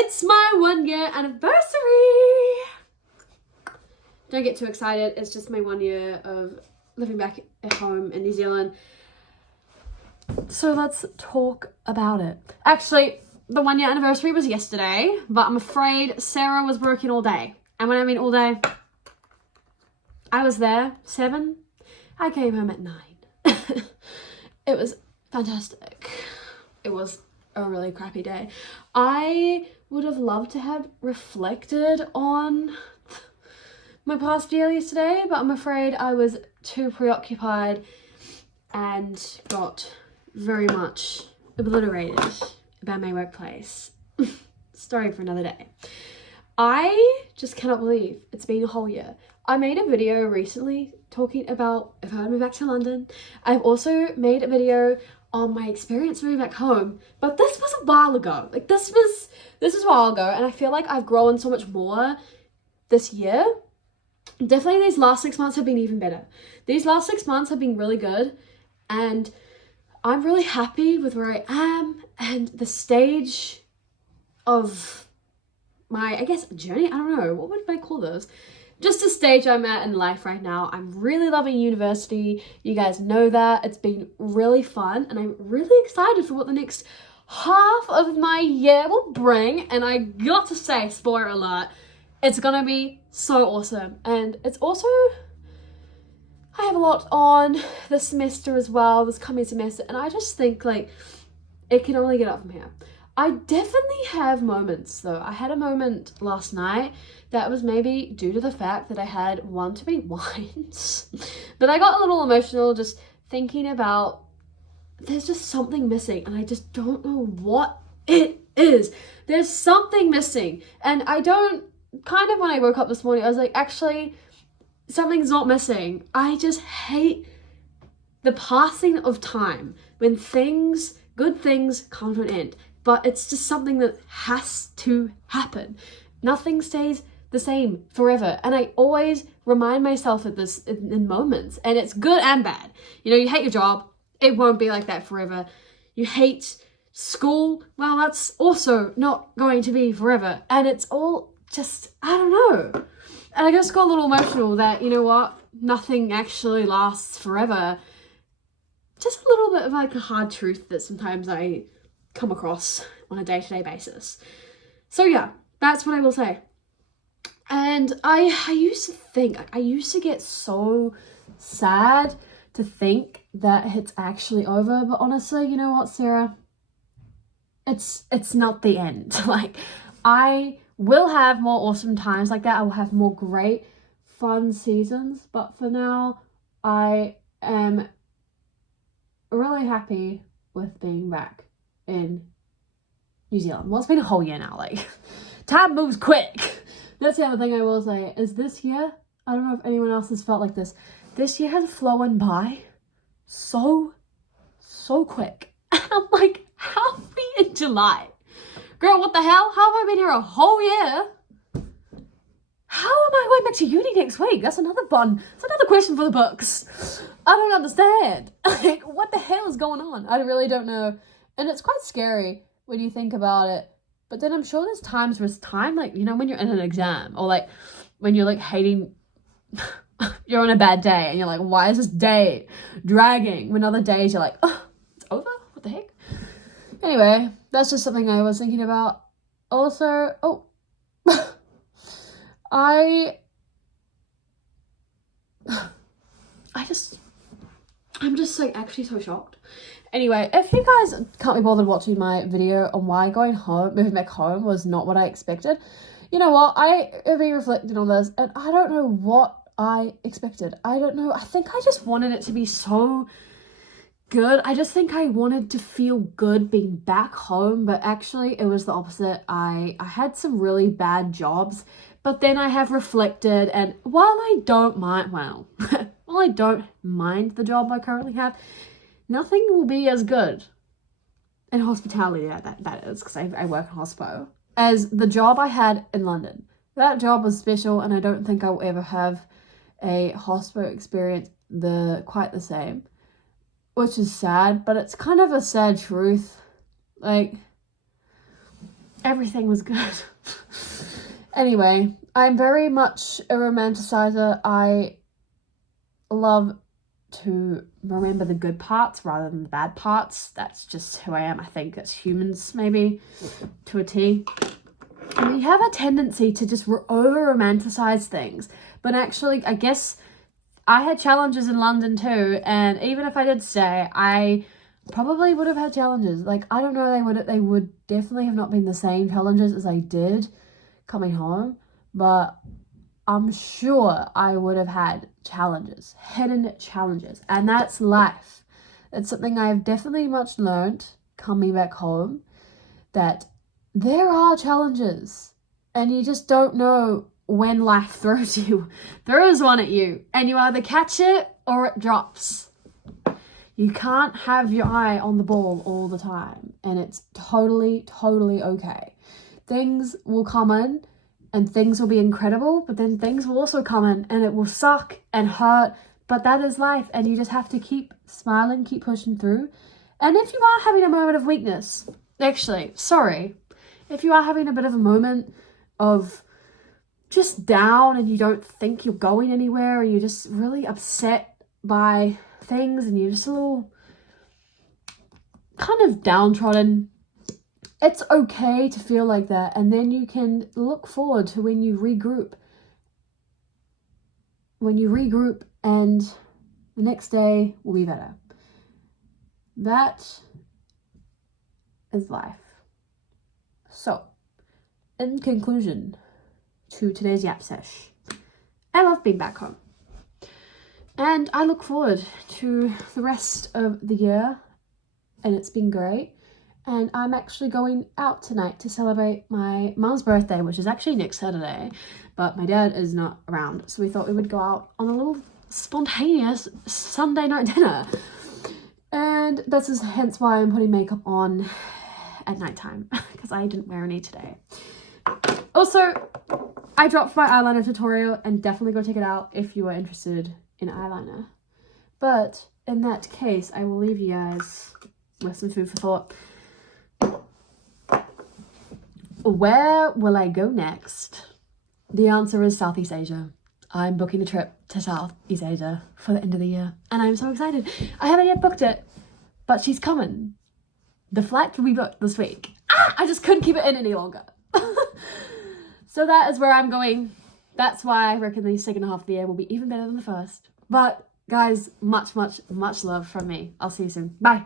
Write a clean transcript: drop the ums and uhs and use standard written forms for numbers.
it's my 1-year anniversary. Don't get too excited. It's just my 1 year of living back at home in New Zealand. So let's talk about it. Actually, the 1 year anniversary was yesterday, but I'm afraid Sarah was working all day. And when I mean all day, I was there 7. I came home at 9. It was fantastic. It was a really crappy day. I would have loved to have reflected on my past year yesterday, but I'm afraid I was too preoccupied and got very much obliterated about my workplace. Story for another day. I just cannot believe it's been a whole year. I made a video recently talking about if I would move back to London. I've also made a video on my experience moving back home, but this was a while ago. Like this was a while ago, and I feel like I've grown so much more this year. Definitely these last 6 months have been even better. These last 6 months have been really good, and I'm really happy with where I am and the stage of my, I guess, journey. I don't know, what would I call those? Just a stage I'm at in life right now. I'm really loving university. You guys know that. It's been really fun, and I'm really excited for what the next half of my year will bring. And I got to say, spoiler alert, it's gonna be so awesome. And it's also, I have a lot on this semester as well, this coming semester, and I just think like it can only get up from here. I definitely have moments though. I had a moment last night that was maybe due to the fact that I had one too many wines. But I got a little emotional just thinking about there's just something missing, and I just don't know what it is. There's something missing, and I don't, kind of when I woke up this morning, I was like, actually, something's not missing. I just hate the passing of time when things, good things come to an end. But it's just something that has to happen. Nothing stays the same forever. And I always remind myself of this in moments. And it's good and bad. You know, you hate your job. It won't be like that forever. You hate school. Well, that's also not going to be forever. And it's all just, I don't know. And I just got a little emotional that, you know what? Nothing actually lasts forever. Just a little bit of like a hard truth that sometimes I come across on a day-to-day basis. So yeah, that's what I will say. And I used to think, I used to get so sad to think that it's actually over, but honestly, you know what, Sarah? It's not the end. Like, I will have more awesome times like that. I will have more great, fun seasons, but for now, I am really happy with being back in New Zealand. Well, it's been a whole year now, like, time moves quick. That's the other thing I will say, is this year, I don't know if anyone else has felt like this year has flown by so quick. I'm like, how are we in July? Girl, what the hell? How have I been here a whole year? How am I going back to uni next week? That's another question for the books. I don't understand. Like, what the hell is going on? I really don't know. And it's quite scary when you think about it. But then I'm sure there's times where it's time, like, you know, when you're in an exam, or like when you're like hating, you're on a bad day and you're like, why is this day dragging? When other days you're like, oh, it's over? What the heck? Anyway, that's just something I was thinking about. Also, I'm just like actually so shocked. Anyway, if you guys can't be bothered watching my video on why moving back home was not what I expected, you know what? I have been reflecting on this, and I don't know what I expected. I don't know. I think I just wanted it to be so good. I just think I wanted to feel good being back home, but actually it was the opposite. I had some really bad jobs, but then I have reflected, and while I don't mind the job I currently have, nothing will be as good in hospitality, that is, because I work in hospital, as the job I had in London. That job was special, and I don't think I'll ever have a hospital experience quite the same, which is sad, but it's kind of a sad truth. Like, everything was good. Anyway, I'm very much a romanticizer. I love to remember the good parts rather than the bad parts. That's just who I am. I think that's humans, maybe, to a T. And we have a tendency to just over romanticize things. But actually, I guess I had challenges in London too. And even if I did stay, I probably would have had challenges. Like, I don't know, they would definitely have not been the same challenges as I did coming home. But I'm sure I would have had challenges, hidden challenges. And that's life. It's something I've definitely much learned coming back home, that there are challenges and you just don't know when life throws one at you, and you either catch it or it drops. You can't have your eye on the ball all the time, and it's totally okay. Things will come in and things will be incredible, but then things will also come in and it will suck and hurt, but that is life, and you just have to keep smiling, keep pushing through. And if you are having a moment of weakness, if you are having a bit of a moment of just down and you don't think you're going anywhere, or you're just really upset by things and you're just a little kind of downtrodden, it's okay to feel like that. And then you can look forward to when you regroup. And the next day will be better. That is life. So, in conclusion to today's Yap Sesh, I love being back home. And I look forward to the rest of the year, and it's been great. And I'm actually going out tonight to celebrate my mum's birthday, which is actually next Saturday, but my dad is not around. So we thought we would go out on a little spontaneous Sunday night dinner. And this is hence why I'm putting makeup on at nighttime, because I didn't wear any today. Also, I dropped my eyeliner tutorial, and definitely go check it out if you are interested in eyeliner. But in that case, I will leave you guys with some food for thought. Where will I go next? The answer is Southeast Asia. I'm booking a trip to Southeast Asia for the end of the year, and I'm so excited. I haven't yet booked it, but she's coming. The flight will be booked this week. I just couldn't keep it in any longer. So that is where I'm going. That's why I reckon the second half of the year will be even better than the first. But guys, much love from me. I'll see you soon. Bye.